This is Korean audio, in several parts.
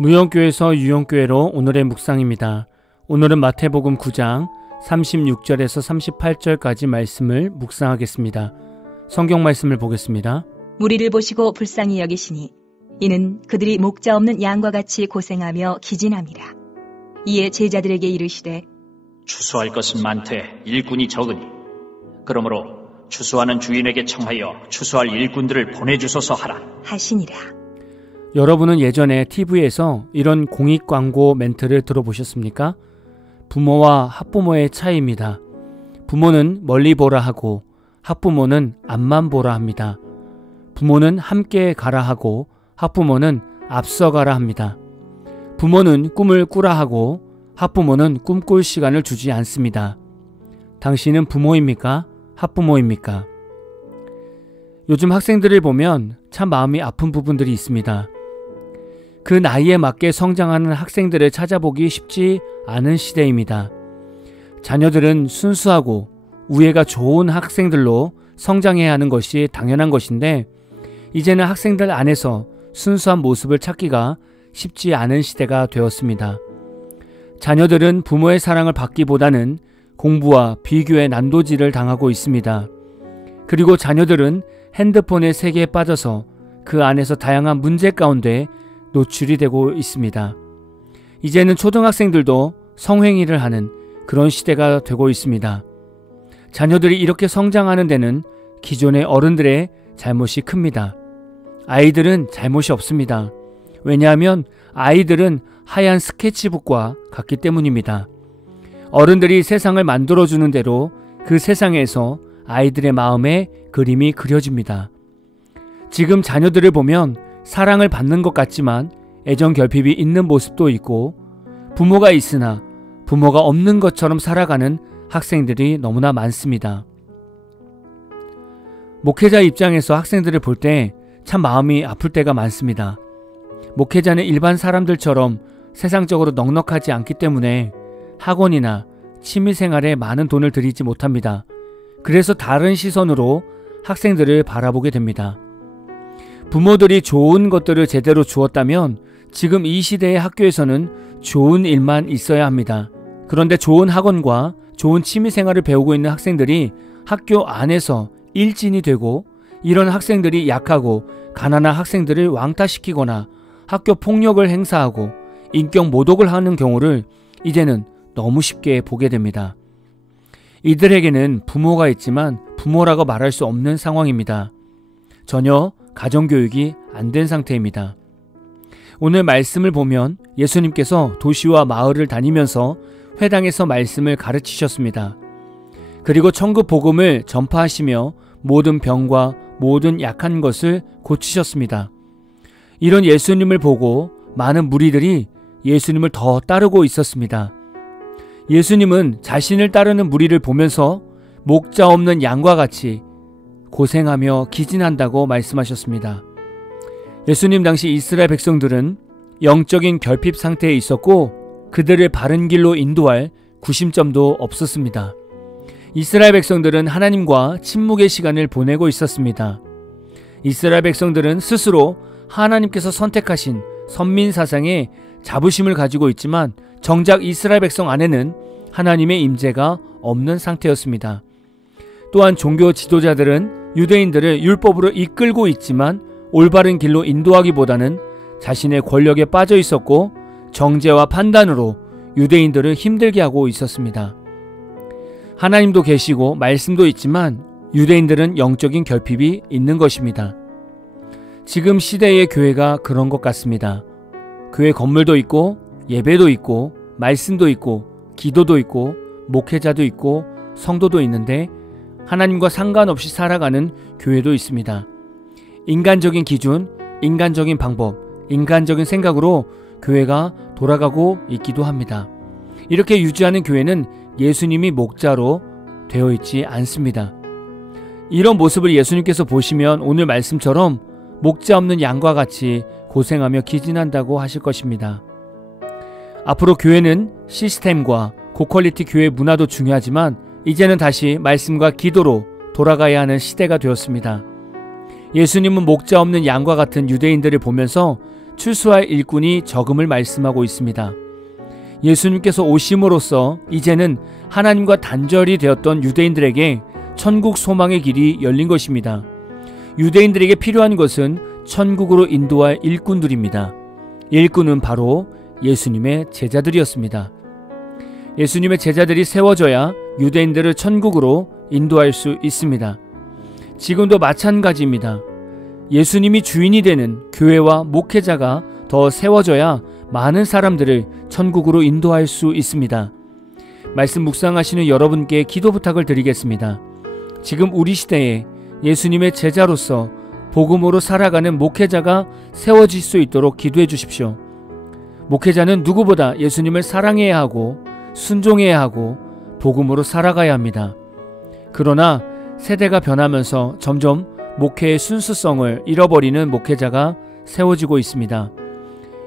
무용교에서 유용교회로 오늘의 묵상입니다. 오늘은 마태복음 9장 36절에서 38절까지 말씀을 묵상하겠습니다. 성경 말씀을 보겠습니다. 무리를 보시고 불쌍히 여기시니 이는 그들이 목자 없는 양과 같이 고생하며 기진함이라. 이에 제자들에게 이르시되 추수할 것은 많되 일꾼이 적으니 그러므로 추수하는 주인에게 청하여 추수할 일꾼들을 보내주소서 하라 하시니라. 여러분은 예전에 TV에서 이런 공익 광고 멘트를 들어보셨습니까? 부모와 학부모의 차이입니다. 부모는 멀리 보라 하고 학부모는 앞만 보라 합니다. 부모는 함께 가라 하고 학부모는 앞서 가라 합니다. 부모는 꿈을 꾸라 하고 학부모는 꿈꿀 시간을 주지 않습니다. 당신은 부모입니까? 학부모입니까? 요즘 학생들을 보면 참 마음이 아픈 부분들이 있습니다. 그 나이에 맞게 성장하는 학생들을 찾아보기 쉽지 않은 시대입니다. 자녀들은 순수하고 우애가 좋은 학생들로 성장해야 하는 것이 당연한 것인데 이제는 학생들 안에서 순수한 모습을 찾기가 쉽지 않은 시대가 되었습니다. 자녀들은 부모의 사랑을 받기보다는 공부와 비교의 난도질을 당하고 있습니다. 그리고 자녀들은 핸드폰의 세계에 빠져서 그 안에서 다양한 문제 가운데 노출이 되고 있습니다. 이제는 초등학생들도 성행위를 하는 그런 시대가 되고 있습니다. 자녀들이 이렇게 성장하는 데는 기존의 어른들의 잘못이 큽니다. 아이들은 잘못이 없습니다. 왜냐하면 아이들은 하얀 스케치북과 같기 때문입니다. 어른들이 세상을 만들어주는 대로 그 세상에서 아이들의 마음에 그림이 그려집니다. 지금 자녀들을 보면 사랑을 받는 것 같지만 애정 결핍이 있는 모습도 있고 부모가 있으나 부모가 없는 것처럼 살아가는 학생들이 너무나 많습니다. 목회자 입장에서 학생들을 볼 때 참 마음이 아플 때가 많습니다. 목회자는 일반 사람들처럼 세상적으로 넉넉하지 않기 때문에 학원이나 취미생활에 많은 돈을 들이지 못합니다. 그래서 다른 시선으로 학생들을 바라보게 됩니다. 부모들이 좋은 것들을 제대로 주었다면 지금 이 시대의 학교에서는 좋은 일만 있어야 합니다. 그런데 좋은 학원과 좋은 취미생활을 배우고 있는 학생들이 학교 안에서 일진이 되고 이런 학생들이 약하고 가난한 학생들을 왕따시키거나 학교 폭력을 행사하고 인격 모독을 하는 경우를 이제는 너무 쉽게 보게 됩니다. 이들에게는 부모가 있지만 부모라고 말할 수 없는 상황입니다. 전혀 가정교육이 안 된 상태입니다. 오늘 말씀을 보면 예수님께서 도시와 마을을 다니면서 회당에서 말씀을 가르치셨습니다. 그리고 천국 복음을 전파하시며 모든 병과 모든 약한 것을 고치셨습니다. 이런 예수님을 보고 많은 무리들이 예수님을 더 따르고 있었습니다. 예수님은 자신을 따르는 무리를 보면서 목자 없는 양과 같이 고생하며 기진한다고 말씀하셨습니다. 예수님 당시 이스라엘 백성들은 영적인 결핍 상태에 있었고 그들을 바른 길로 인도할 구심점도 없었습니다. 이스라엘 백성들은 하나님과 침묵의 시간을 보내고 있었습니다. 이스라엘 백성들은 스스로 하나님께서 선택하신 선민 사상에 자부심을 가지고 있지만 정작 이스라엘 백성 안에는 하나님의 임재가 없는 상태였습니다. 또한 종교 지도자들은 유대인들을 율법으로 이끌고 있지만 올바른 길로 인도하기보다는 자신의 권력에 빠져 있었고 정죄와 판단으로 유대인들을 힘들게 하고 있었습니다. 하나님도 계시고 말씀도 있지만 유대인들은 영적인 결핍이 있는 것입니다. 지금 시대의 교회가 그런 것 같습니다. 교회 건물도 있고 예배도 있고 말씀도 있고 기도도 있고 목회자도 있고 성도도 있는데 하나님과 상관없이 살아가는 교회도 있습니다. 인간적인 기준, 인간적인 방법, 인간적인 생각으로 교회가 돌아가고 있기도 합니다. 이렇게 유지하는 교회는 예수님이 목자로 되어 있지 않습니다. 이런 모습을 예수님께서 보시면 오늘 말씀처럼 목자 없는 양과 같이 고생하며 기진한다고 하실 것입니다. 앞으로 교회는 시스템과 고퀄리티 교회 문화도 중요하지만 이제는 다시 말씀과 기도로 돌아가야 하는 시대가 되었습니다. 예수님은 목자 없는 양과 같은 유대인들을 보면서 추수할 일꾼이 적음을 말씀하고 있습니다. 예수님께서 오심으로써 이제는 하나님과 단절이 되었던 유대인들에게 천국 소망의 길이 열린 것입니다. 유대인들에게 필요한 것은 천국으로 인도할 일꾼들입니다. 일꾼은 바로 예수님의 제자들이었습니다. 예수님의 제자들이 세워져야 유대인들을 천국으로 인도할 수 있습니다. 지금도 마찬가지입니다. 예수님이 주인이 되는 교회와 목회자가 더 세워져야 많은 사람들을 천국으로 인도할 수 있습니다. 말씀 묵상하시는 여러분께 기도 부탁을 드리겠습니다. 지금 우리 시대에 예수님의 제자로서 복음으로 살아가는 목회자가 세워질 수 있도록 기도해 주십시오. 목회자는 누구보다 예수님을 사랑해야 하고 순종해야 하고 복음으로 살아가야 합니다. 그러나 세대가 변하면서 점점 목회의 순수성을 잃어버리는 목회자가 세워지고 있습니다.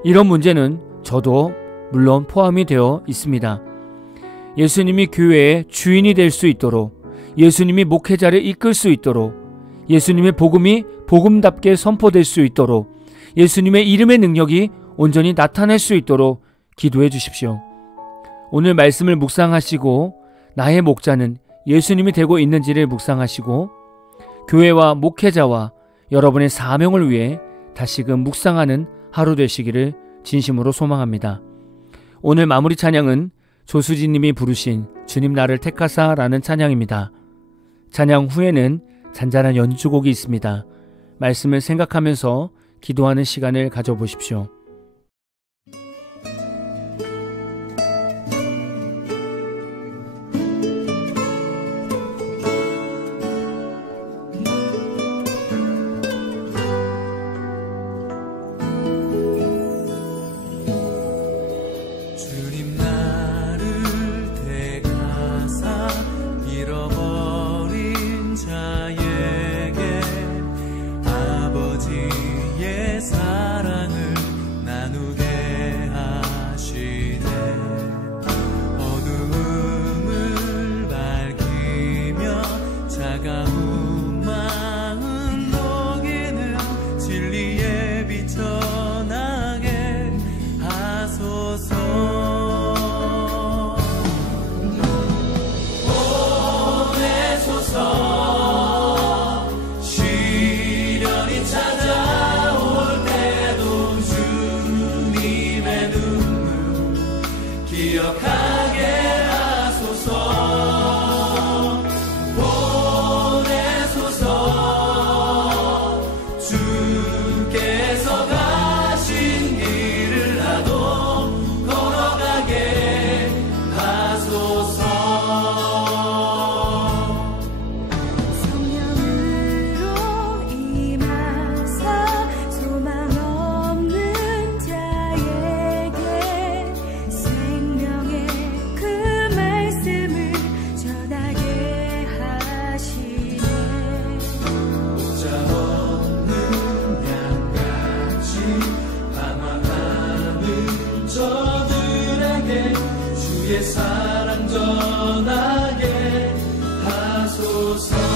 이런 문제는 저도 물론 포함이 되어 있습니다. 예수님이 교회의 주인이 될 수 있도록, 예수님이 목회자를 이끌 수 있도록, 예수님의 복음이 복음답게 선포될 수 있도록, 예수님의 이름의 능력이 온전히 나타날 수 있도록 기도해 주십시오. 오늘 말씀을 묵상하시고 나의 목자는 예수님이 되고 있는지를 묵상하시고 교회와 목회자와 여러분의 사명을 위해 다시금 묵상하는 하루 되시기를 진심으로 소망합니다. 오늘 마무리 찬양은 조수진님이 부르신 주님 나를 택하사라는 찬양입니다. 찬양 후에는 잔잔한 연주곡이 있습니다. 말씀을 생각하면서 기도하는 시간을 가져보십시오. 사랑 전하게 하소서.